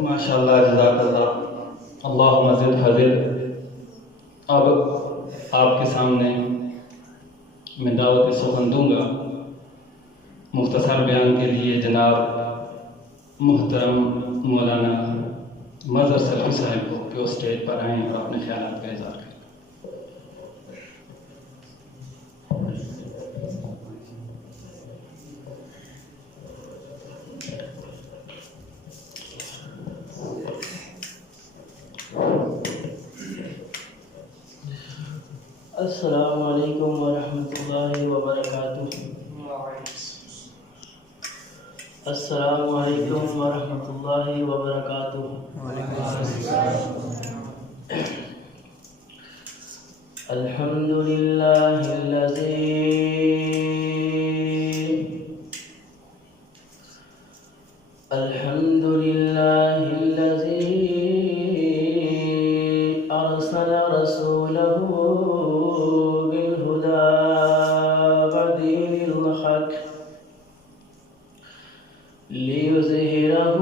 ماشاء اللہ، جزاک اللہ، اللہم زد فضل۔ اب آپ کے سامنے میں دعوت سخن دوں گا۔ مختصر بیان کے لیے جناب محترم مولانا مظہر سلفی صاحب کو کہ وہ اسٹیج پر آئیں اور اپنے خیالات کا اظہار کریں۔ السلام علیکم ورحمۃ اللہ وبرکاتہ۔ السلام علیکم ورحمۃ اللہ وبرکاتہ۔ الحمد للہ الذی ارسل رسولہ بالہدی ودین الحق لیظہرہ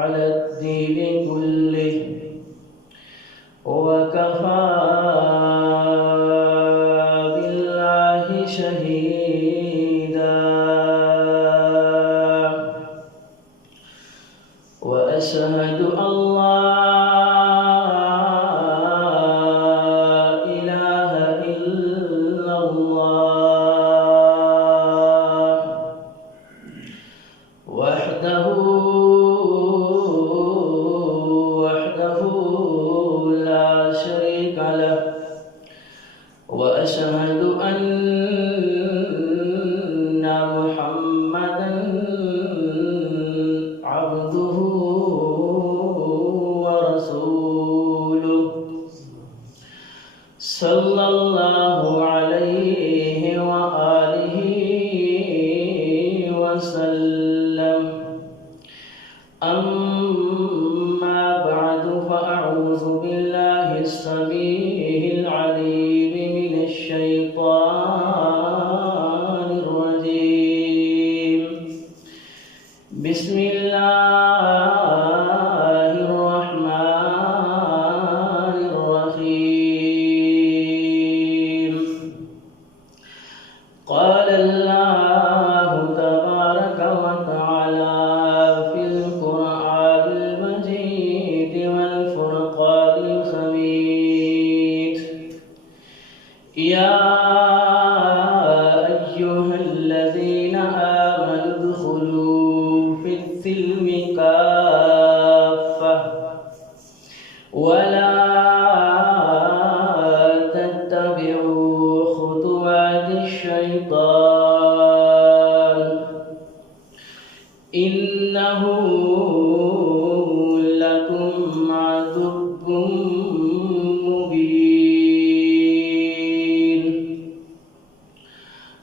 علی الدین کلہ وکفی باللہ شہیدا۔ وأشهد أن لا إله إلا الله وحده لا شريك له، وأشهد أن محمدا عبده ورسوله صلى الله عليه وآله وسلم۔ أما بعد، فأعوذ بالله السميع العليم من الشيطان الرجيم۔ بسم الله الرحمن الرحيم۔ قال الله تبارك وتعالى في القرآن المجيد والفرقان الحميد: يا أيها الذين آمنوا ادخلوا في السلم كافة ولا تتبعوا خطوات الشيطان إنه لكم عدو مبين۔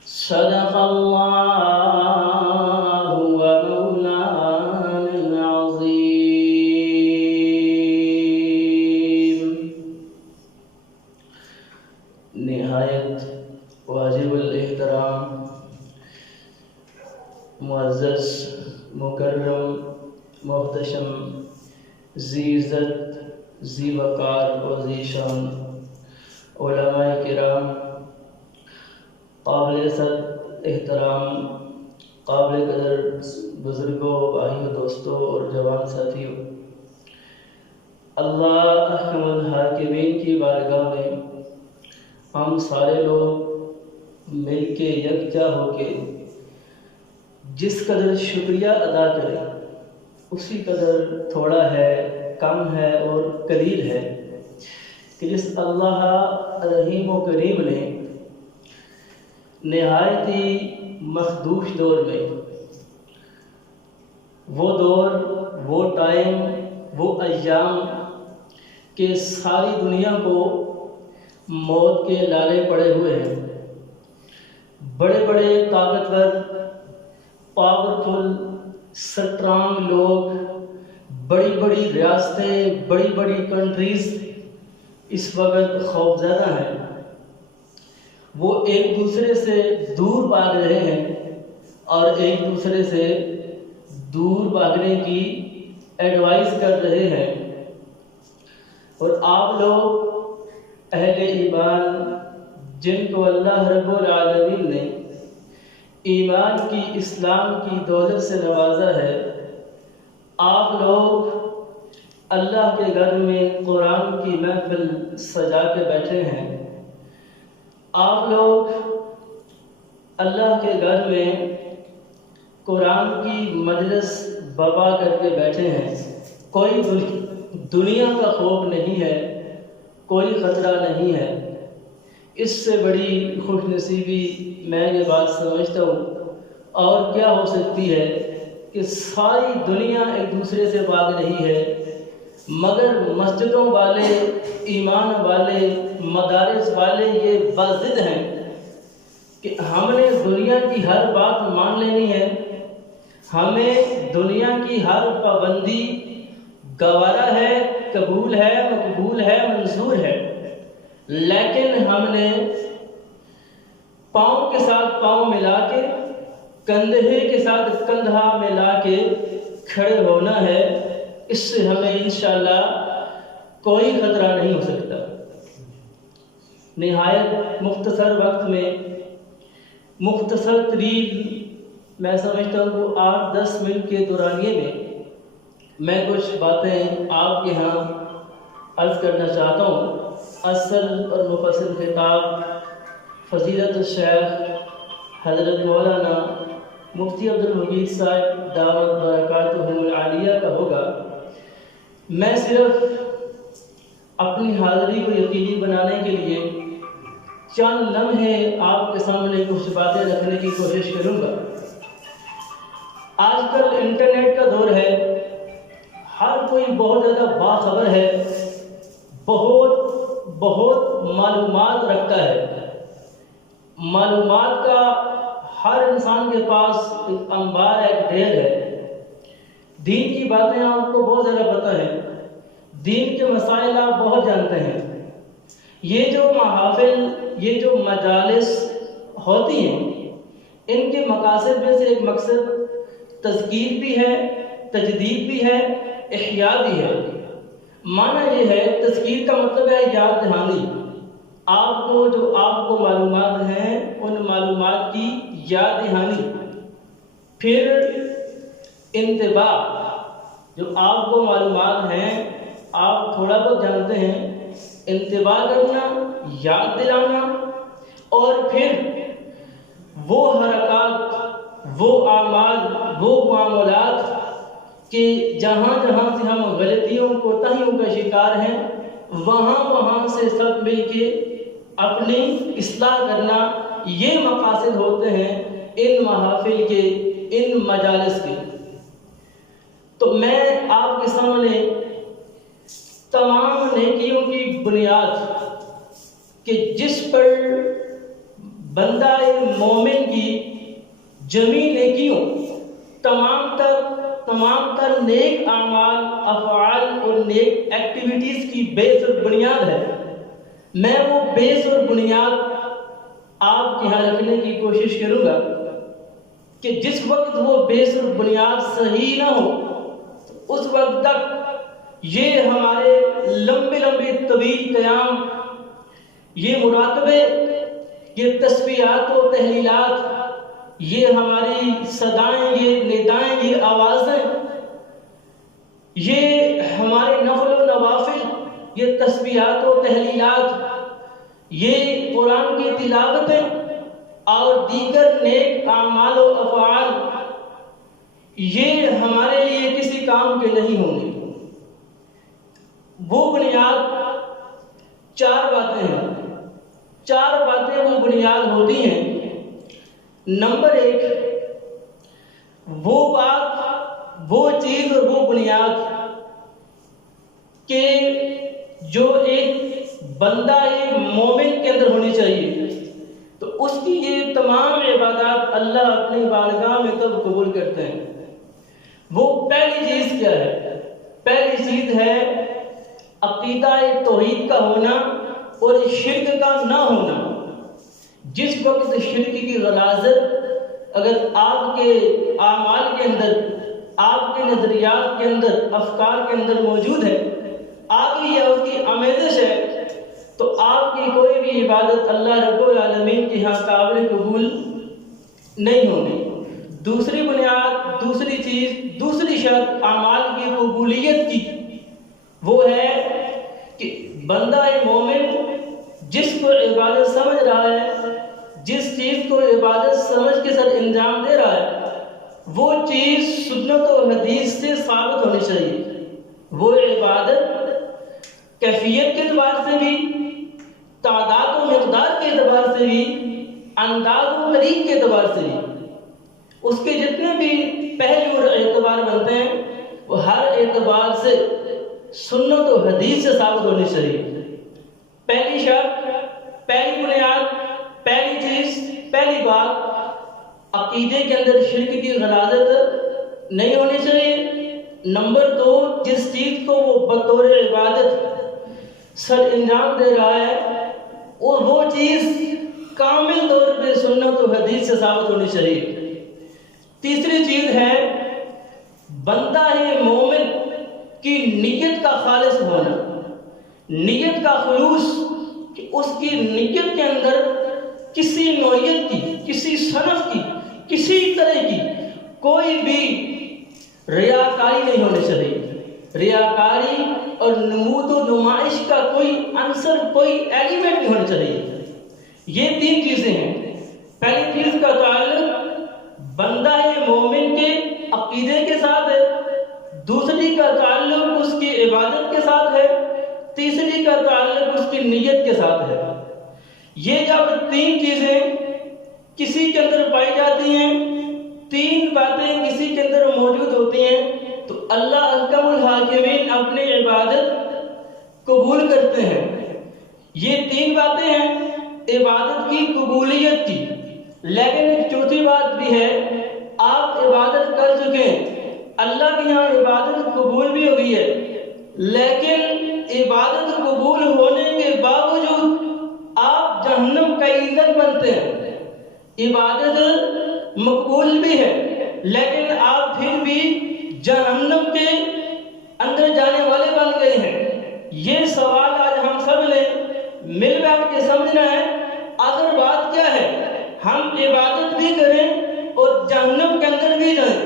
صدق اللہ ومولانا العظیم۔ نہایت واجب الاحترام، معزز، مکرم، محتشم، ذی عزت، ذی وقار اور ذی شان علماء کرام، قابل صد احترام، قابل قدر بزرگوں، بھائیوں، دوستوں اور جوان ساتھیوں، اللہ احکم الحاکمین کی بارگاہ میں ہم سارے لوگ مل کے یکجا ہو کے جس قدر شکریہ ادا کریں اسی قدر تھوڑا ہے، کم ہے اور قلیل ہے کہ جس اللہ رحیم و کریم نے نہایت ہی مخدوش دور میں، وہ دور، وہ ٹائم، وہ ایام کہ ساری دنیا کو موت کے لالے پڑے ہوئے ہیں، بڑے بڑے طاقتور، پاورفل، سٹرانگ لوگ، بڑی بڑی ریاستیں، بڑی بڑی کنٹریز اس وقت خوفزدہ ہیں، وہ ایک دوسرے سے دور بھاگ رہے ہیں اور ایک دوسرے سے دور بھاگنے کی ایڈوائز کر رہے ہیں، اور آپ لوگ اہل ایمان جن کو اللہ رب العالمین نے ایمان کی، اسلام کی دولت سے نوازا ہے، آپ لوگ اللہ کے گھر میں قرآن کی محفل سجا کے بیٹھے ہیں، آپ لوگ اللہ کے گھر میں قرآن کی مجلس برپا کر کے بیٹھے ہیں، کوئی دنیا کا خوف نہیں ہے، کوئی خطرہ نہیں ہے۔ اس سے بڑی خوش نصیبی میں یہ بات سمجھتا ہوں اور کیا ہو سکتی ہے کہ ساری دنیا ایک دوسرے سے بھاگ رہی ہے، مگر مسجدوں والے، ایمان والے، مدارس والے یہ باضد ہیں کہ ہم نے دنیا کی ہر بات مان لینی ہے، ہمیں دنیا کی ہر پابندی گوارا ہے، قبول ہے، مقبول ہے، منظور ہے، لیکن ہم نے پاؤں کے ساتھ پاؤں ملا کے، کندھے کے ساتھ کندھا ملا کے کھڑے ہونا ہے۔ اس سے ہمیں انشاءاللہ کوئی خطرہ نہیں ہو سکتا۔ نہایت مختصر وقت میں، مختصر ترین، میں سمجھتا ہوں کہ 8-10 منٹ کے دورانیے میں کچھ باتیں آپ کے ہاں عرض کرنا چاہتا ہوں۔ اصل اور مفصل خطاب فضیلت الشیخ حضرت مولانا مفتی عبدالحمید صاحب دعوت برکاتہ العالیہ کا ہوگا۔ میں صرف اپنی حاضری کو یقینی بنانے کے لیے چند لمحے آپ کے سامنے کچھ باتیں رکھنے کی کوشش کروں گا۔ آج کل انٹرنیٹ کا دور ہے، ہر کوئی بہت زیادہ باخبر ہے، بہت معلومات رکھتا ہے۔ معلومات کا ہر انسان کے پاس ایک انبار ہے، ایک ڈھیر ہے۔ دین کی باتیں آپ کو بہت زیادہ پتہ ہے، دین کے مسائل آپ بہت جانتے ہیں۔ یہ جو محافل، یہ جو مجالس ہوتی ہیں، ان کے مقاصد میں سے ایک مقصد تذکیر بھی ہے، تجدید بھی ہے، احیاء بھی ہے۔ معنی یہ ہے، تذکیر کا مطلب ہے یاد دہانی، آپ کو معلومات ہیں ان معلومات کی یاد دہانی۔ پھر انتباہ، جو آپ کو معلومات ہیں، آپ تھوڑا بہت جانتے ہیں، انتباہ کرنا، یاد دلانا، اور پھر وہ حرکات، وہ اعمال، وہ معاملات کہ جہاں جہاں سے ہم غلطیوں، کوتاہیوں کا شکار ہیں، وہاں سے سب مل کے اپنی اصلاح کرنا، یہ مقاصد ہوتے ہیں ان محافل کے، ان مجالس کے۔ تو میں آپ کے سامنے تمام نیکیوں کی بنیاد کہ جس پر بندہ مومن کی جمی نیکیوں، تمام تر نیک اعمال، افعال اور نیک ایکٹیویٹیز کی بیس اور بنیاد ہے، میں وہ بیس اور بنیاد آپ کے یہاں رکھنے کی کوشش کروں گا کہ جس وقت وہ بیس اور بنیاد صحیح نہ ہو، اس وقت تک یہ ہمارے لمبے طویل قیام، یہ مراقبے، یہ تسبیحات و تحلیلات، یہ ہماری صدائیں، یہ ندائیں، یہ آوازیں، یہ ہمارے نفل و نوافل، یہ تسبیحات و تحلیلات، یہ قرآن کی تلاوتیں اور دیگر نیک اعمال و افعال، یہ ہمارے لیے کسی کام کے نہیں ہوں گے۔ وہ بنیاد 4 باتیں ہیں، 4 باتیں وہ بنیاد ہوتی ہیں۔ نمبر 1، وہ بات، وہ چیز اور وہ بنیاد کہ جو ایک بندہ مومن کے اندر ہونی چاہیے، تو اس کی یہ تمام عبادات اللہ اپنی بارگاہ میں تب قبول کرتے ہیں۔ وہ پہلی چیز کیا ہے؟ پہلی چیز ہے عقیدہ توحید کا ہونا اور شرک کا نہ ہونا۔ جس وقت شرک کی غلاظت اگر آپ کے اعمال کے اندر، آپ کے نظریات کے اندر، افکار کے اندر موجود ہے، آگے یا اس کی آمیزش ہے، تو آپ کی کوئی بھی عبادت اللہ رب العالمین کے ہاں قابل قبول نہیں ہوگی۔ دوسری بنیاد، دوسری چیز، دوسری شرط اعمال کی قبولیت کی وہ ہے کہ بندہ مومن جس کو عبادت سمجھ رہا ہے، جس چیز کو عبادت سمجھ کے ساتھ انجام دے رہا ہے، وہ چیز سنت و حدیث سے ثابت ہونی چاہیے۔ وہ عبادت کیفیت کے اعتبار سے بھی، تعداد و مقدار کے اعتبار سے بھی، انداز و طریق کے اعتبار سے بھی، اس کے جتنے بھی پہلو اور اعتبار بنتے ہیں وہ ہر اعتبار سے سنت و حدیث سے ثابت ہونی چاہیے۔ پہلی شرط، پہلی بنیاد، پہلی چیز، پہلی بات، عقیدے کے اندر شرک کی غلاظت نہیں ہونی چاہیے۔ نمبر دو، جس چیز کو وہ بطور عبادت سر انجام دے رہا ہے اور وہ چیز کامل طور پہ سنت و حدیث سے ثابت ہونی چاہیے۔ تیسری چیز ہے بندہ مومن کی نیت کا خالص ہونا، نیت کا خلوص، کہ اس کی نیت کے اندر کسی نوعیت کی، کسی صنف کی، کسی طرح کی کوئی بھی ریاکاری نہیں ہونی چاہیے۔ ریاکاری اور نمود و نمائش کا کوئی عنصر، کوئی ایلیمنٹ نہیں ہونا چاہیے۔ یہ تین چیزیں ہیں۔ پہلی چیز کا تعلق بندہ مومن کے عقیدے کے ساتھ ہے، دوسری کا تعلق اس کی عبادت کے ساتھ ہے، تیسری کا تعلق اس کی نیت کے ساتھ ہے۔ یہ جب تین چیزیں کسی کے اندر پائی جاتی ہیں، تین باتیں کسی کے اندر موجود ہوتی ہیں، تو اللہ احکم الحاکمین اپنی عبادت قبول کرتے ہیں۔ یہ تین باتیں ہیں عبادت کی قبولیت کی۔ لیکن ایک چوتھی بات بھی ہے، آپ عبادت کر چکے، اللہ کے یہاں عبادت قبول بھی ہوئی ہے، لیکن عبادت قبول ہونے کے باوجود آپ جہنم کا ایندھن بنتے ہیں۔ عبادت مقبول بھی ہے لیکن آپ پھر بھی جہنم کے اندر جانے والے بن گئے ہیں۔ یہ سوال آج ہم سب نے مل بیٹھ کے سمجھنا ہے، آخر بات کیا ہے؟ ہم عبادت بھی کریں اور جہنم کے اندر بھی جائیں،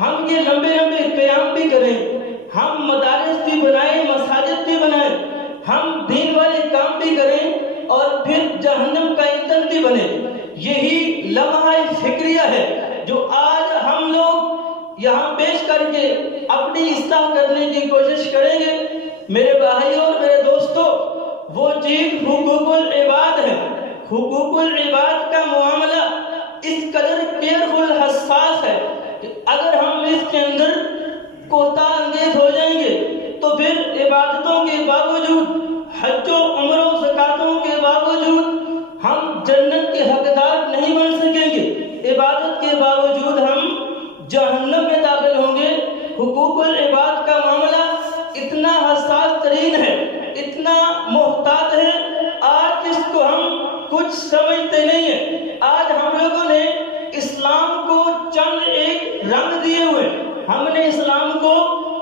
ہم یہ لمبے لمبے قیام بھی کریں، ہم مدارس بھی بنائیں، مساجد بھی بنائیں، ہم دین والے کام بھی کریں اور پھر جہنم کا ایندھن بھی بنے۔ یہی لمحہ فکریہ ہے جو آج ہم لوگ یہاں پیش کر کے اپنی اصلاح کرنے کی کوشش کریں گے۔ میرے بھائیوں اور میرے دوستوں، وہ چیز حقوق العباد ہے۔ حقوق العباد کا معاملہ اس قدر کیئرفل، حساس ہے کہ اگر ہم اس کے اندر کوتاہ اندیش ہو جائیں گے تو پھر عبادتوں کے باوجود، حج و عمر و زکاتوں کے باوجود ہم جنت کے حقدار نہیں بن سکیں گے، عبادت کے باوجود ہم جہنم میں داخل ہوں گے۔ حقوق العباد کا معاملہ اتنا حساس ترین ہے، اتنا محتاط ہے، آج اس کو ہم کچھ سمجھتے نہیں ہیں۔ آج ہم لوگوں نے اسلام کو چند ایک رنگ دیے ہوئے، ہم نے اسلام کو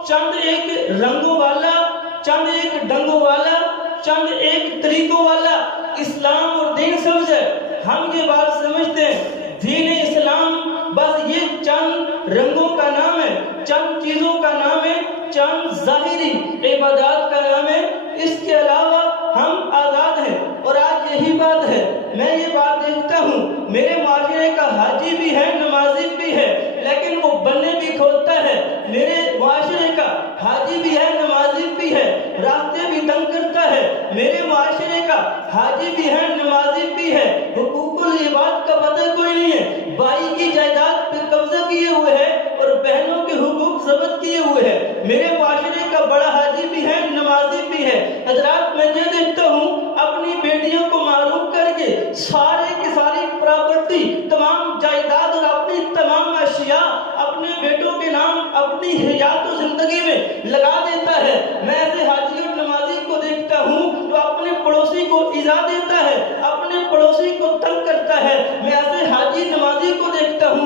چند ایک رنگوں والا، چند ایک ڈنگوں والا، چند ایک طریقوں والا اسلام اور دین سمجھے۔ ہم یہ بات سمجھتے ہیں دین اسلام بس یہ چند رنگوں کا نام ہے، چند چیزوں کا نام ہے، چند ظاہری عبادات کا نام ہے، اس کے علاوہ ہم آزاد ہیں۔ اور آج یہی بات ہے، میں یہ بات دیکھتا ہوں، میرے معاشرے کا حاجی بھی ہے، نمازی بھی ہے، لیکن وہ بننے بھی کھوتا ہے۔ میرے معاشرے کا حاجی بھی ہے، نمازی بھی ہے، راستے بھی تنگ کرتا ہے۔ میرے معاشرے کا حاجی بھی ہے، نمازی بھی ہے، حقوق العباد کا پتہ کوئی نہیں ہے، بھائی کی جائیداد پہ قبضہ کیے ہوئے ہے اور بہنوں کے حقوق ضبط کیے ہوئے ہے۔ میرے معاشرے کا بڑا حاجی بھی ہے، نمازی بھی ہے۔ حضرات، میں یہ دیکھتا ہوں اپنی بیٹیوں کو معروف کر کے سارے کی ساری پراپرٹی، تمام جائیداد اور اپنی تمام اشیاء اپنے بیٹوں کے نام اپنی حیات و زندگی میں لگا دیتا ہے۔ میں ایسے حاجی اور نمازی کو دیکھتا ہوں جو اپنے پڑوسی کو ایذا دیتا ہے، اپنے پڑوسی کو تنگ کرتا ہے۔ میں ایسے حاجی نمازی کو دیکھتا ہوں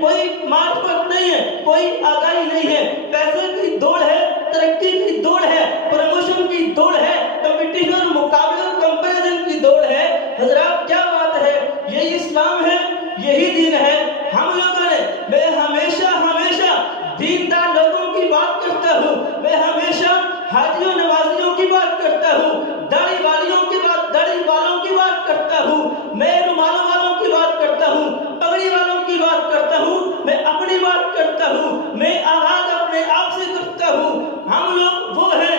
کوئی معرفت نہیں ہے، کوئی آگاہی نہیں ہے، پیسے کی دوڑ ہے، ترقی کی دوڑ ہے، پروموشن کی دوڑ ہے، کمپٹیشن، مقابلہ، کمپیریزن کی دوڑ ہے۔ حضرات کیا بات ہے، یہی اسلام ہے، یہی دین ہے۔ ہم لوگوں نے، میں ہمیشہ دیندار لوگوں کی بات کرتا ہوں، میں ہمیشہ حاجیوں نمازیوں کی بات کرتا ہوں، داڑھی والوں کی بات کرتا ہوں، میں رومالوں والوں کی بات کرتا ہوں، پگڑی والوں کی بات کرتا ہوں، میں اپنی بات کرتا ہوں، میں آغاز اپنے آپ سے کرتا ہوں۔ ہم لوگ وہ ہیں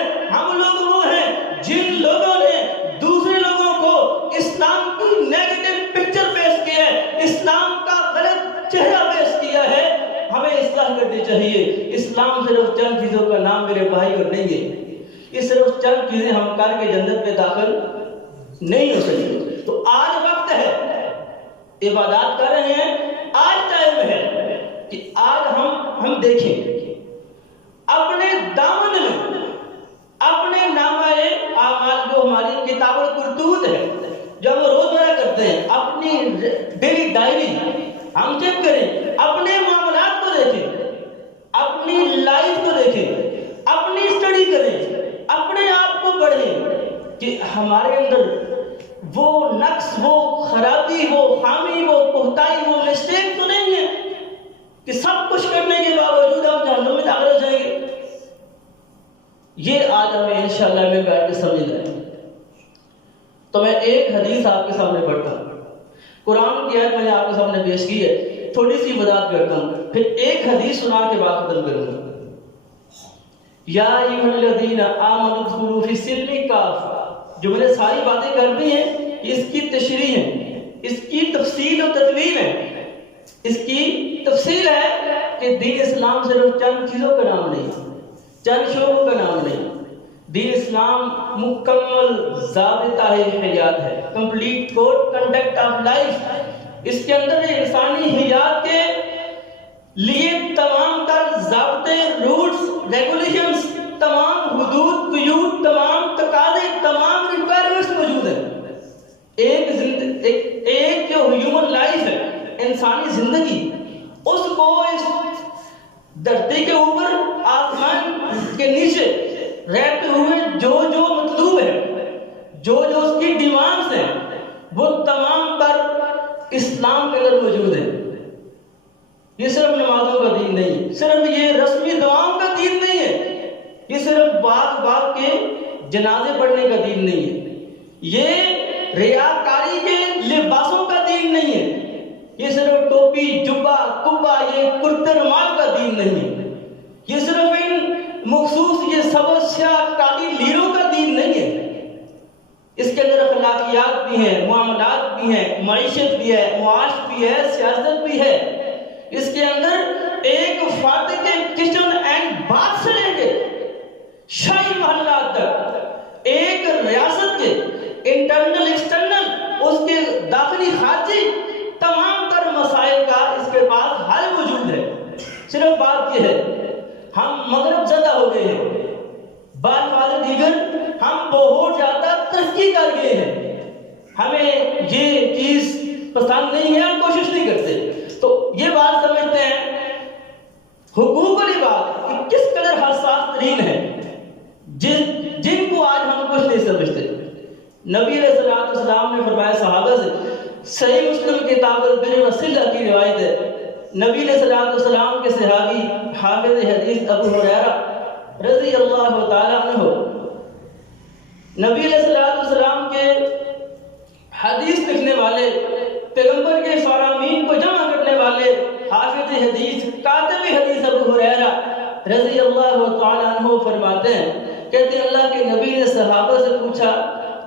جن لوگوں نے دوسرے لوگوں کو اسلام کی نیگیٹو پکچر پیش کی ہے، اسلام کا غلط چہرہ پیش کیا ہے۔ ہمیں اصلاح کرنی چاہیے۔ اسلام صرف چند چیزوں کا نام میرے بھائی اور نہیں ہے، یہ صرف چند چیزیں ہم کر کے جنت میں داخل نہیں ہو سکتی۔ تو آج وقت ہے، عبادات کر رہے ہیں، آج ٹائم ہے کہ آج ہم دیکھیں اپنے دامن میں، اپنے نامہ اعمال جو ہماری کتاب القرطوت ہے، جو ہم روزمرہ کرتے ہیں، اپنی ڈیلی ڈائری ہم چیک کریں، اپنے معاملات کو دیکھیں، اپنی لائف کو دیکھیں، اپنی اسٹڈی کریں، اپنے آپ کو پڑھیں کہ ہمارے اندر وہ نقص، وہ خرابی، وہ خامی، وہ کوتاہی، وہ مسٹیک تو نہیں ہے کہ سب کچھ کرنے کے باوجود ہم جہنم میں داخل ہو جائیں گے۔ یہ آج ہمیں انشاءاللہ میں بیٹھ کے سمجھنا ہے۔ تو میں ایک حدیث آپ کے سامنے پڑھتا ہوں، قرآن کی آیت میں نے آپ کے سامنے پیش کی ہے، تھوڑی سی وضاحت کرتا ہوں، پھر ایک حدیث سنا کے بات ختم کروں گا۔ یا ایھا الذین آمنوا ادخلوا فی السلم کافہ، جو میں نے ساری باتیں کر دی ہیں، اس کی تشریح ہے، اس کی تفصیل و تدوین ہے۔ اس کی تفصیل ہے کہ دین اسلام صرف چند چیزوں کا نام نہیں، چند شعبوں کا نام نہیں۔ دین اسلام مکمل ضابطہ حیات ہے، complete code conduct of life. اس کے اندر انسانی حیات کے لیے تمام تر ضابطے، روٹس، ریگولیشنز، تمام حدود، قیود، تمام تقاضے، تمام ریکوائرمنٹس موجود ہیں۔ ایک جو ہیومن لائف ہے، انسانی زندگی، اس کو اس دھرتی کے اوپر، آسمان کے نیچے رہتے ہوئے جو مطلوب ہے، جو اس کی ڈیمانڈز ہیں، وہ تمام پر اسلام کے اندر موجود ہے۔ یہ صرف نمازوں کا دین نہیں، صرف یہ رسمی دعاؤں کا دین نہیں ہے، یہ صرف بات کے جنازے پڑھنے کا دین نہیں ہے، یہ ریاکاری کے لباسوں کا دین نہیں ہے، یہ صرف ٹوپی، جبہ، قبہ، یہ کرتے رومال کا دین نہیں ہے، یہ صرف ان مخصوص یہ سبز سیاہ کالی لیروں کا دین نہیں ہے۔ اس کے اندر اخلاقیات بھی ہیں، معاملات بھی ہیں، معیشت بھی ہے، معاش بھی ہے، سیاست بھی ہے۔ اس کے اندر ایک فرد کے کچن اینڈ باتھ سے لے کے شاہی محلات تک، ایک ریاست کے انٹرنل ایکسٹرنل، اس کے داخلی خارجی تمام تر مسائل کا اس کے پاس حل موجود ہے۔ صرف بات یہ ہے ہم مغرب زدہ ہو گئے ہیں، بعد دیگر ہم بہت زیادہ ترقی کر گئے ہیں، ہمیں یہ چیز پسند نہیں ہے، ہم کوشش نہیں کرتے۔ تو یہ بات سمجھتے ہیں حقوق العباد کہ کس قدر حساس ترین ہے، جن کو آج ہم کچھ نہیں سمجھتے۔ نبی علیہ السلام نے فرمایا صحابہ سے، صحیح مسلم کتاب البر والصلہ کی روایت ہے، نبی علیہ السلام کے صحابی حافظ حدیث ابو ہریرہ رضی اللہ تعالیٰ عنہ، نبی علیہ السلام کے حدیث لکھنے والے، پیغمبر کے فرامین کو جمع کرنے والے حافظ حدیث، کاتب حدیث ابو ہریرہ رضی اللہ تعالیٰ عنہ فرماتے ہیں، کہتے ہیں اللہ کے نبی نے صحابہ سے پوچھا،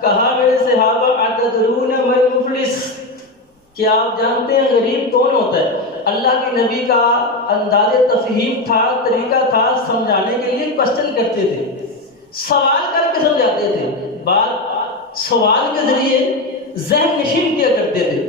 کہا میرے صحابہ اتدرون ما المفلس، کیا آپ جانتے ہیں غریب کون ہوتا ہے؟ اللہ کے نبی کا انداز تفہیم تھا، طریقہ تھا، سمجھانے کے لیے کوسچن کرتے تھے، سوال کر کے سمجھاتے تھے، بات سوال کے ذریعے ذہن نشین کیا کرتے تھے۔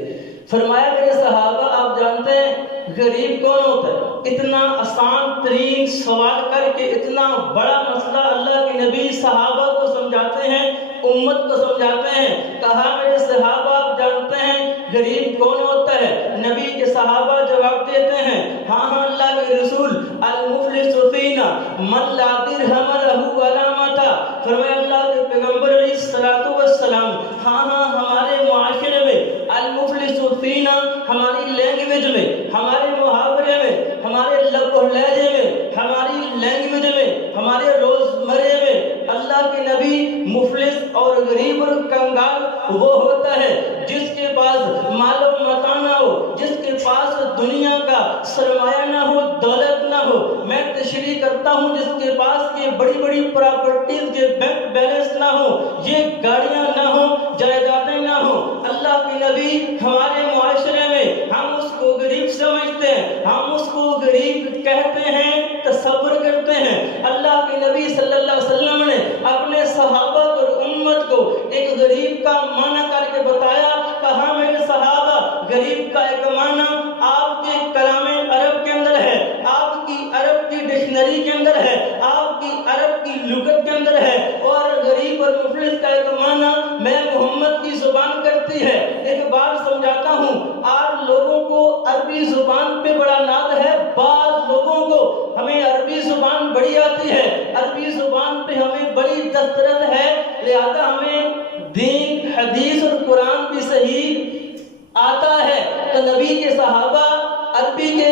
فرمایا میرے صحابہ آپ جانتے ہیں غریب کون ہوتا ہے؟ اتنا آسان ترین سوال کر کے اتنا بڑا مسئلہ اللہ کے نبی صحابہ کو سمجھاتے ہیں، امت کو سمجھاتے ہیں۔ کہا میرے صحابہ آپ جانتے ہیں غریب کون ہوتا ہے؟ نبی کے صحابہ جواب جواب دیتے ہیں ہاں ہاں اللہ کے رسول المفلس فینا من لا درہم لہ ولا متاع. فرمایا اللہ کے پیغمبر علیہ الصلوۃ والسلام ہاں ہاں ہمارے معاشرے میں المفلس فینا ہماری لینگویج میں ہمارے محاورے میں ہمارے لب و لہجے میں ہماری لینگویج میں ہمارے روزمرے میں اللہ کے نبی مفلس اور غریب اور کنگال وہ ہوتا ہے جس کے پاس مال و متاع نہ ہو, جس کے پاس دنیا کا سرمایہ نہ ہو, دولت نہ ہو. میں تشریح کرتا ہوں جس کے پاس یہ بڑی بڑی پراپرٹیز کے بینک بیلنس نہ ہو, یہ گاڑیاں نہ ہو, جائیدادیں نہ ہو. اللہ کے نبی ہمارے معاشرے میں ہم اس کو غریب سمجھتے ہیں, ہم اس کو غریب کہتے ہیں, تصور کرتے ہیں. اللہ کے نبی صلی اللہ علیہ وسلم نے اپنے صحابہ اور امت کو ایک غریب کا معنی کر کے بتایا. کہا میرے صحابہ غریب کا ایک معنی آپ کے کلام عرب کے اندر ہے, آپ کی عرب کی ڈکشنری کے اندر ہے, آپ کی عرب کی لغت کے اندر ہے. اور غریب اور مفلس کا ایک معنی میں محمد کی زبان کرتی ہے. ایک بات سمجھاتا ہوں, آج لوگوں کو عربی زبان پہ بڑا ناز ہے, بعض لوگوں کو ہمیں عربی زبان بڑی آتی ہے, عربی زبان پہ ہمیں بڑی دسترس ہے, لہذا ہمیں دین حدیث اور قرآن بھی صحیح آتا ہے. تو نبی کے صحابہ عربی کے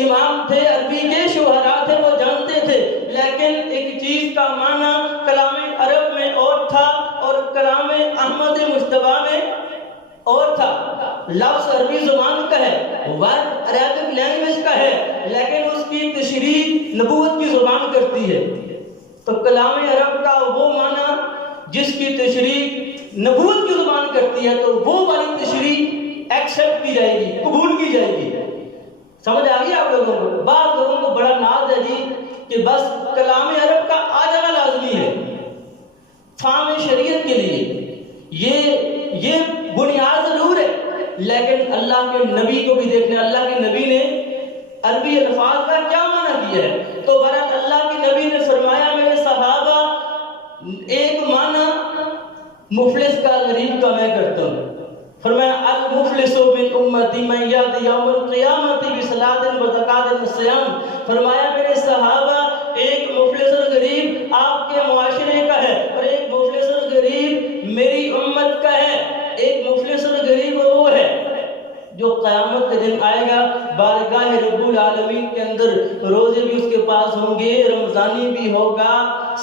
امام تھے, عربی کے شہراء تھے, وہ جانتے تھے. لیکن ایک چیز کا معنی کلام عرب میں اور تھا اور کلام احمد مصطفیٰ میں اور تھا. لفظ عربی زبان کا ہے, ورڈ عربک لینگویج کا ہے, لیکن اس کی تشریح نبوت کی زبان کرتی ہے. تو کلام عرب کا وہ معنی جس کی تشریح نبوت کی زبان کرتی ہے, تو وہ والی تشریح ایکسپٹ کی جائے گی, قبول کی جائے گی. سمجھ آ گئی آپ لوگوں کو؟ بعض لوگوں کو بڑا ناز ہے جی کہ بس کلام عرب کا آ جانا لازمی ہے فہم شریعت کے لیے, یہ بنیاد ضرور ہے. لیکن اللہ کے نبی کو بھی دیکھنا, اللہ کے نبی نے عربی الفاظ کا کیا معنی کیا ہے. تو برحال اللہ کے نبی نے فرمایا میرے صحابہ ایک معنی مفلس کا غریب کا میں کرتا ہوں. فرمایا المفلس من امتی من یأتی یوم القیامت بصلاۃ و زکاۃ و صیام. فرمایا میرے صحابہ ایک مفلس اور غریب آپ کے معاشرے کا ہے, اور ایک مفلس اور غریب میری امت کا ہے. ایک مفلس اور غریب وہ ہے جو قیامت کے دن آئے گا, بارگاہ رب العالمین کے اندر روزے بھی اس کے پاس ہوں گے, رمضانی بھی ہوگا,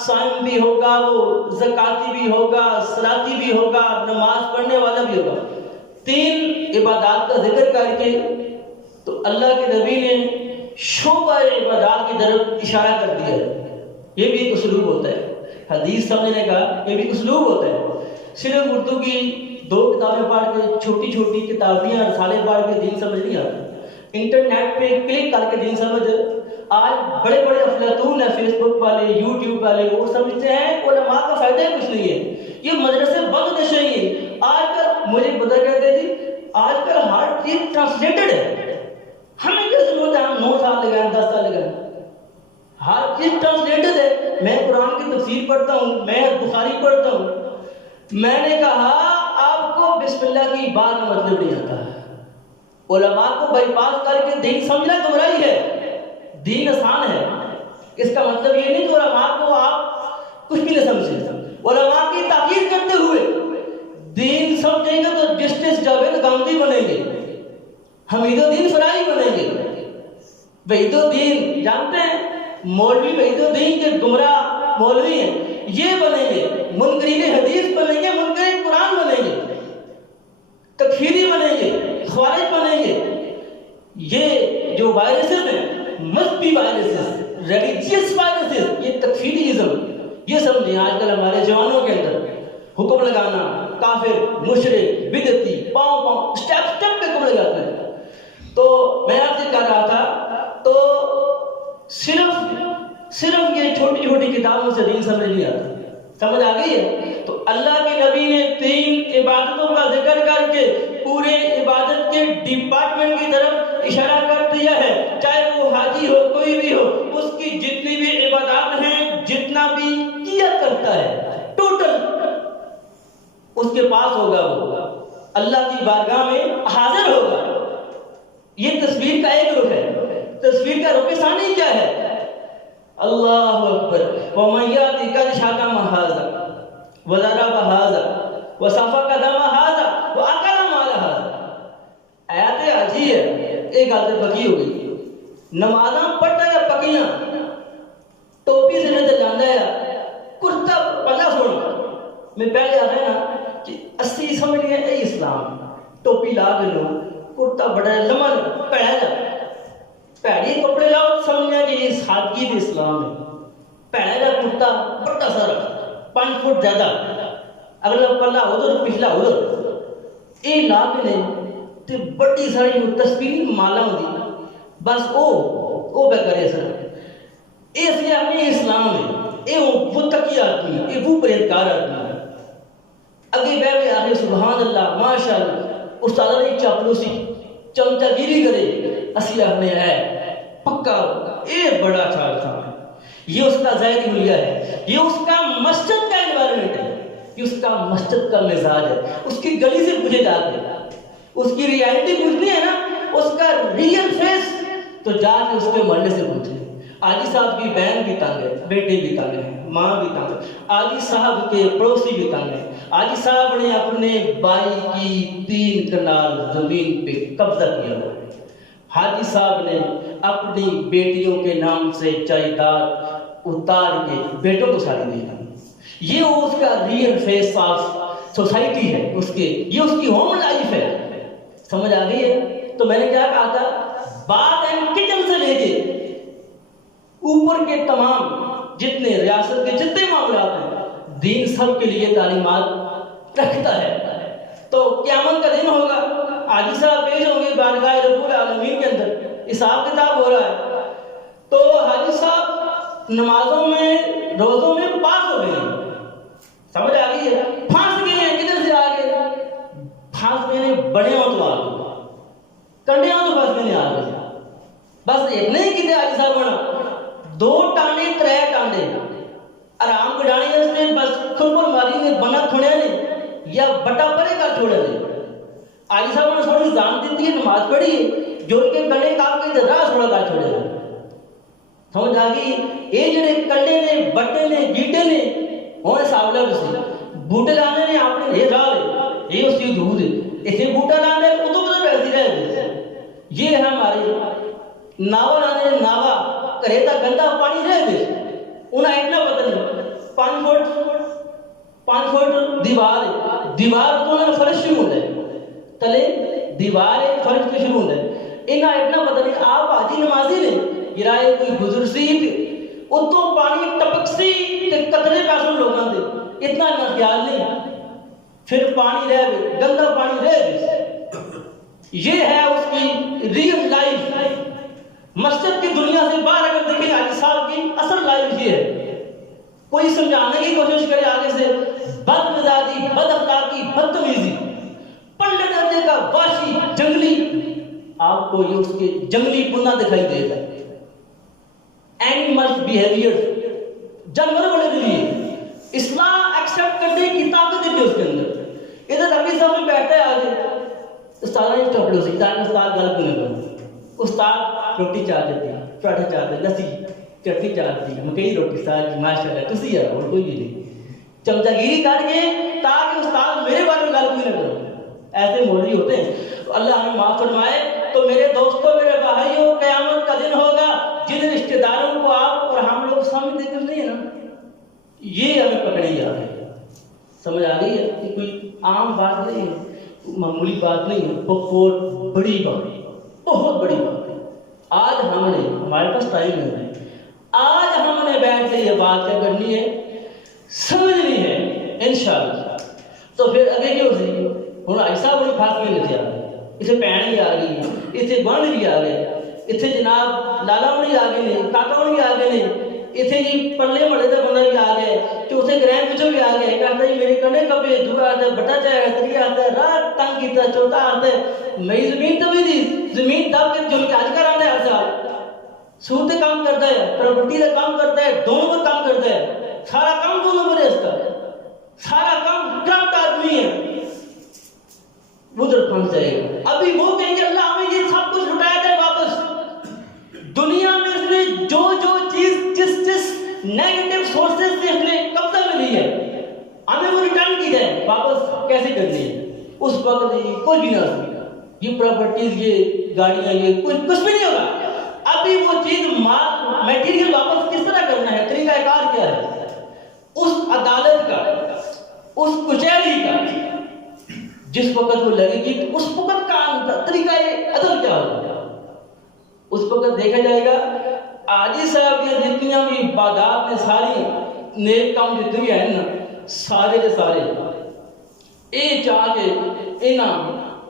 صائم بھی ہوگا, وہ زکاتی بھی ہوگا, صلاتی بھی ہوگا, نماز پڑھنے والا بھی ہوگا. 3 عبادات کا ذکر کر کے تو اللہ کے نبی نے شعبہ عبادات کی طرف اشارہ کر دیا. یہ بھی ایک اسلوب ہوتا ہے حدیث سمجھنے کا, یہ بھی اسلوب ہوتا ہے. صرف اردو کی 2 کتابیں پڑھ کے, چھوٹی چھوٹی کتابیاں رسالے پڑھ کے دین سمجھ نہیں آتا. انٹرنیٹ پہ کلک کر کے دین سمجھ. آج بڑے بڑے افلاطون ہیں, فیس بک والے, یوٹیوب والے, وہ سمجھتے ہیں علماء کا فائدہ کچھ نہیں ہے, یہ مدرسے بند نشے ہیں. آج کل مجھے پتہ کہتے جی آج کل ہر چیز ٹرانسلیٹڈ ہے. ہمیں کیا ضرورت ہے ہم 9 سال لگائیں 10 سال لگائیں, ہر چیز ٹرانسلیٹڈ ہے. میں قرآن کی تفسیر پڑھتا ہوں, میں بخاری پڑھتا ہوں. میں نے کہا آپ کو بسم اللہ کی بات کا مطلب نہیں آتا ہے. علماء کو بائی پاس کر کے دین سمجھنا گمراہی ہے. دین آسان ہے, اس کا مطلب یہ نہیں کہ علماء کو آپ کچھ بھی نہ سمجھیں. علماء کی تاکید کرتے ہوئے دین سمجھیں گے تو جسٹس جاوید گاندھی بنیں گے, حمید الدین فرائی بنیں گے, وحید الدین جانتے ہیں مولوی وحید الدین کے گمراہ مولوی ہیں, یہ بنیں گے. منکرین حدیث بنیں گے, منکرین قرآن بنیں گے, تکفیری بنیں گے, خوارج بنیں گے. یہ جو وائرسز ہیں مذہبی وائرسز, ریلیجیس وائرسز, یہ تکفیریزم, یہ سمجھیں آج کل ہمارے جوانوں کے اندر حکم لگانا, کافر, مشرک, بدعتی, پاؤں سٹیپ پہ حکم لگاتے ہیں. تو میں آپ سے کہہ رہا تھا تو صرف یہ چھوٹی چھوٹی کتابوں سے دین سمجھ نہیں آتا. سمجھ آ گئی ہے؟ تو اللہ کے نبی نے 3 عبادتوں کا ذکر کر کے پورے عبادت کے ڈپارٹمنٹ کی طرف اشارہ کر دیا ہے. چاہے وہ حاجی ہو, کوئی بھی ہو, اس کی جتنی بھی عبادات ہیں, جتنا بھی کیا کرتا ہے, ٹوٹل اس کے پاس ہوگا, وہ اللہ کی بارگاہ میں حاضر ہوگا. یہ تصویر کا ایک رخ تصویر کا رخ ثانی کیا ہے؟ اللہ اکبر، وَمَن يَأْتِ قَدْ شَاكَ مَنْ هَٰذَا وَضَرَبَ هَٰذَا وَسَفَكَ دَمَ هَٰذَا وَأَكَلَ مَالَ هَٰذَا۔ آیت عجیب ہے، ایک غلطی پکی ہو گئی، نمازاں پڑھتا ہے پکیاں، ٹوپی سے نظر جانا ہے، کرتا پلا سونا۔ میں پہلے آ رہا نا کہ 80 سمجھ گئے اے اسلام، ٹوپی لا کے لو، کرتا بڑا لمبا پہنا جا، پیڑی کپڑے لاؤ، سمجھنا کہ یہ سادگی دے اسلام ہے، پہنا جا کرتا بڑا سارا 5 فٹ زیادہ، اگلا پلا ادھر پچھلا ادھر، یہ لا کے نہیں تے بڑی ساری تصویر مالا ہوتی، بس او پہ کرے سر، یہ اسی اپنی اسلام ہے، یہ وہ تقی آدمی، یہ وہ پرہیزگار آدمی ہے۔ اگے بہ کے آگے سبحان اللہ ماشاء اللہ، استاد نے چاپلوسی چمچا گیری کرے، اسی اپنے ہے پکا، یہ بڑا خیال تھا، یہ اس کا ظاہری حلیہ ہے، یہ اس کا مسجد کا انوائرمنٹ ہے، یہ اس کا مسجد کا مزاج ہے، اس کی گلی سے پوچھے جاتے ہیں، اس کی ریالٹی پوچھنی ہے نا، اس کا ریئل فیس تو جا کے اس کے محلے سے پوچھے۔ آجی صاحب کی بہن بھی تنگ ہے، بیٹے بھی تنگ ہیں، ماں بھی تنگ ہے، آجی صاحب کے پڑوسی بھی تنگ ہیں، آجی صاحب نے اپنے بھائی کی 3 کنال زمین پہ قبضہ کیا ہوا ہے، حاجی صاحب نے اپنی بیٹیوں کے نام سے جائیداد اتار کے بیٹوں کو ساری دی ہے۔ یہ اس کا ریئل فیس آف سوسائٹی ہے، اس کے یہ اس کی ہوم لائف ہے، سمجھ آ گئی ہے؟ تو میں نے کیا کہا تھا، بات ہے کچن سے لے کے اوپر کے تمام جتنے ریاست کے جتنے معاملات ہیں، دین سب کے لیے تعلیمات رکھتا ہے۔ تو قیامت کا دن ہوگا، حاجی صاحب پیش ہوں گے بارگاہ رب العالمین کے اندر، حساب کتاب ہو رہا ہے، تو حاجی صاحب نمازوں میں روزوں میں پاس ہو گئے ہیں، سمجھ آ گئی ہے؟ پھانس گئے ہیں، کدھر سے آ گئے؟ پھانس گئے ہیں بڑے ہوں تو آ گئے، کنڈے ہوں تو بس میں نے آ گئے، بس اتنے ہی کتنے حاجی صاحب ہونا 2 ٹانڈے 3 ٹانڈے آرام کو جانے سے بس کھلپل ماری نے بنا تھوڑے نے یا بٹا پرے کا چھوڑے نے آجی صاحب نے تھوڑی جان دیتی ہے، نماز پڑھی ہے، جو ان کے کنڈے کام کے راہ تھوڑا کا چھوڑے نے، سمجھ آ گئی؟ یہ جڑے کنڈے نے بٹے نے گیٹے نے انہیں سابلہ بسی بوٹے لانے نے آپ نے یہ راہ لے، یہ اس کی دھود ہے، اسے بوٹا لانے کو تو بدل بیٹھتی رہے، یہ ہے ہماری ناوا لانے ناوا کریتا گندہ پانی رہ دے، انہیں اتنا پتہ نہیں 5 فٹ دیوار ہے، دیوار تو انہیں فرش شروع ہوتا ہے، تلے دیوار ہے فرش تو شروع ہوتا ہے، انہیں اتنا پتہ نہیں آپ حاجی نمازی نے گرائے کوئی گزر سی اتوں پانی ٹپک سی تے قطرے پیسوں لوگاں دے، اتنا نہ خیال نہیں، پھر پانی رہ گئے گندہ پانی رہ گئے، یہ ہے اس کی ریئل لائف۔ مسجد کی دنیا سے باہر اگر دیکھیں حاجی صاحب کی اصل لائف یہ ہے، کوئی سمجھانے کی کوشش کرے آگے سے بد مزاجی بد اخلاقی بدتمیزی پلے درجے کا وحشی جنگلی، آپ کو یہ اس کے جنگلی پنا دکھائی دے گا، اینیمل بیہیویئر جانور بنے کے لیے اصلاح ایکسپٹ کرنے کی طاقت ہے اس کے اندر۔ ادھر ربی صاحب میں بیٹھتا ہے آگے استاد نے چپڑے سے استاد غلط نہیں کرنا، استاد روٹی چاہ دیتی ہے، پراٹھے چاہ دیتی لسی چٹنی چاہ دیتی ہے، مکئی روٹی ساتھ ماشاء اللہ تسی ہے اور کوئی بھی نہیں، چمچا گیری کر کے تاکہ استاد میرے بارے میں غلط نہیں کرے، ایسے مولوی ہوتے ہیں۔ اللہ ہمیں معاف فرمائے۔ تو میرے دوستوں میرے بھائیوں، قیامت کا دن ہوگا، جن رشتہ داروں کو آپ اور ہم لوگ سمجھتے کر نہیں ہے نا، یہ ہمیں پکڑے جا رہے ہیں، سمجھ آ رہی ہے کہ کوئی عام بات نہیں ہے، معمولی بات نہیں ہے، بہت بڑی بات ہے، بہت بڑی بات ہے۔ آج ہم نے ہمارے پاس ٹائم نہیں ہے، آج ہم نے بیٹھ کے یہ بات کیا کرنی ہے، سمجھنی ہے انشاءاللہ۔ تو پھر اگے کیوں سی ہوں ایسا بڑی پھانس میں نہیں آ گئی، اسے پین بھی آ گئی، اسے بن بھی آ گئے، اتنے جناب لالا بھی آ گئے نے، کاکا بھی آ گئے نے، اتنے جی پرلے مڑے کا بندہ بھی آ گئے، چوتھے گرہ پچھوں بھی آ گئے، کہتا جی میرے کنے کبے، دوسرا آتا ہے بٹا چاہے، تیسرا آتا ہے رات تنگ کیتا، چوتھا آتا ہے میری زمین تو بھی دی، زمین دب کے جو کہ آج کل آتا ہے ہر سال سود کا کام کرتا ہے، پراپرٹی کا کام کرتا ہے، دونوں پر کام کرتا ہے، سارا کام دونوں پر ہے، اس کا سارا کام کرپٹ آدمی ہے، ادھر پھنس جائے گا۔ ابھی وہ کہیں گے اللہ ہمیں یہ سب کچھ لٹایا جائے واپس، دنیا کرنی ہے اس وقت یہ کچھ بھی نہ ہوگا، یہ پراپرٹیز، یہ گاڑیاں، یہ کچھ بھی نہیں ہوگا۔ ابھی وہ چیز میٹیریل واپس کس طرح کرنا ہے، طریقہ کار کیا ہے، اس عدالت کا، اس کچہری کا جس وقت وہ لگے گی، اس وقت کا طریقہ عدل کیا ہوگا، اس وقت دیکھا جائے گا۔ حاجی صاحب کی جتنی بھی عبادات نے، ساری نیک کام جتنے ہیں نا، سارے کے سارے یہ چاہ کے انہاں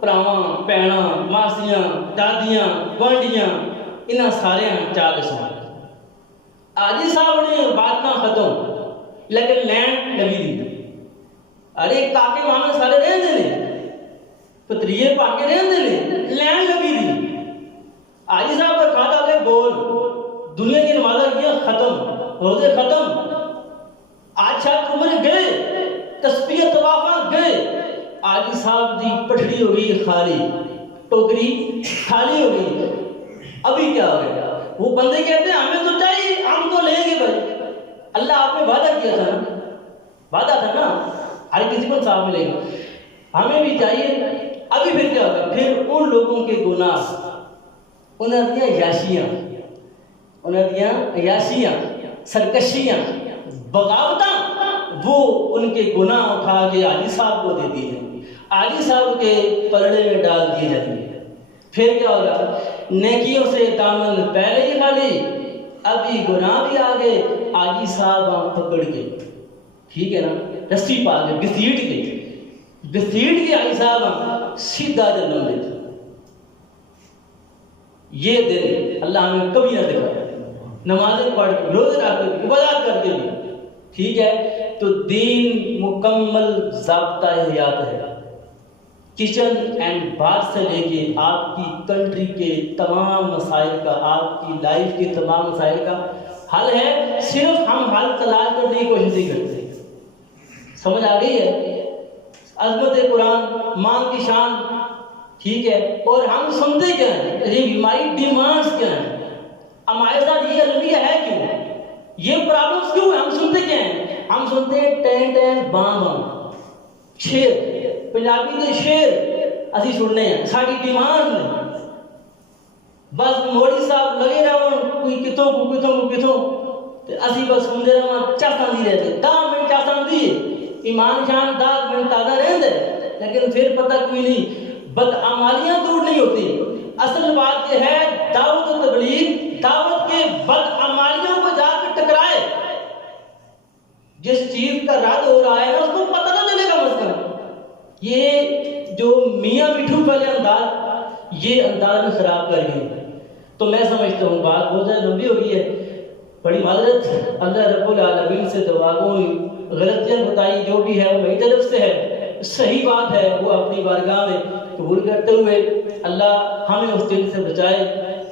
پراواں پینا ماسیاں دادیاں گوانڈیاں انہاں سارے چاہ کے سنا حاجی صاحب نے باتاں ختم لیکن لینڈ لگی دی، ارے کاکے مامے سارے رہندے نے، پتریے پا کے رہندے نے، لینڈ لگی دی۔ حاجی صاحب کا کھاتا لے بول، دنیا کی نمازیں کیا ختم، روزے ختم، آج شاید عمر گئے، تسبیح طوافاں گئے، حاجی صاحب دی پٹھڑی ہو گئی خالی، ٹوکری خالی ہو گئی۔ ابھی کیا ہو گیا؟ وہ بندے کہتے ہیں ہمیں تو چاہیے، ہم تو لیں گے بھائی، اللہ آپ نے وعدہ کیا تھا نا، وعدہ تھا نا ہر کسی کو انصاف ملے گا، ہمیں بھی چاہیے۔ ابھی پھر کیا ہوگا؟ پھر ان لوگوں کے گناہ، انہوں دیا یاشیاں، انہوں دیا یاشیاں، سرکشیاں، بغاوتاں، وہ ان کے گناہ اٹھا کے حاجی صاحب کو دے دیے جائیں گے، حاجی صاحب کے پلڑے میں ڈال دیے جائیں گے۔ پھر کیا ہوگا؟ نیکیوں سے دامن پہلے ہی خالی، ابھی گناہ بھی آگے، حاجی صاحب پکڑ کے، ٹھیک ہے نا، رسی پا کے گھسیٹ کے حاجی صاحب سیدھا جنم دیتے۔ یہ دن اللہ ہمیں کبھی نہ دکھائے، نمازیں پڑھ کے، روزے رکھ کے، عبادات کر کے بھی، ٹھیک ہے۔ تو دین مکمل ضابطہ حیات ہے، کچن اینڈ باتھ سے لے کے آپ کی کنٹری کے تمام مسائل کا، آپ کی لائف کے تمام مسائل کا حل ہے، صرف ہم حل تلاش کرنے کی کوشش نہیں کرتے۔ سمجھ آ گئی ہے؟ عظمت قرآن، مان کی شان، ٹھیک ہے۔ اور ہم سنتے کیا ہیں، یہ ہماری ڈیمانڈز کیا ہیں، ہمارے ساتھ یہ المیہ ہے کیوں، یہ پرابلمز کیوں ہیں، ہم سنتے کیا ہیں، ہم سنتے ہیں ٹین ٹین بام بام، شیر، پنجابی کے شیر اسی سننے ہیں، ساری ڈیمانڈ نے، بس موڑی صاحب لگے رہا کوئی کتوں اسی بس سنتے رہا چاہتا نہیں رہتے، 10 منٹ چاہتا دیے ایمان شان 10 منٹ تازہ رہتے، لیکن پھر پتہ کوئی نہیں، بدعمالیاں دور نہیں ہوتی۔ اصل بات یہ ہے دعوت و تبلیغ دعوت کے بدعمالیوں کو جا کے ٹکرائے، جس چیز کا رد ہو رہا ہے نا اس کو پتہ نہ چلے گا مسئلہ۔ یہ جو میاں مٹھو والے انداز، یہ انداز میں خراب کر گئے۔ تو میں سمجھتا ہوں بات بہت زیادہ لمبی ہو گئی ہے، بڑی معذرت، اللہ رب العالمین سے دعا گو، غلطیاں بتائی جو بھی ہے وہ میری طرف سے ہے، صحیح بات ہے وہ اپنی بارگاہ میں قبول کرتے ہوئے اللہ ہمیں اس دن سے بچائے،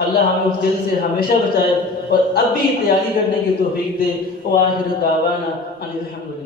اللہ ہمیں اس دن سے ہمیشہ بچائے، اور اب بھی تیاری کرنے کی توفیق دے۔ وآخر دعوانا ان الحمد للہ۔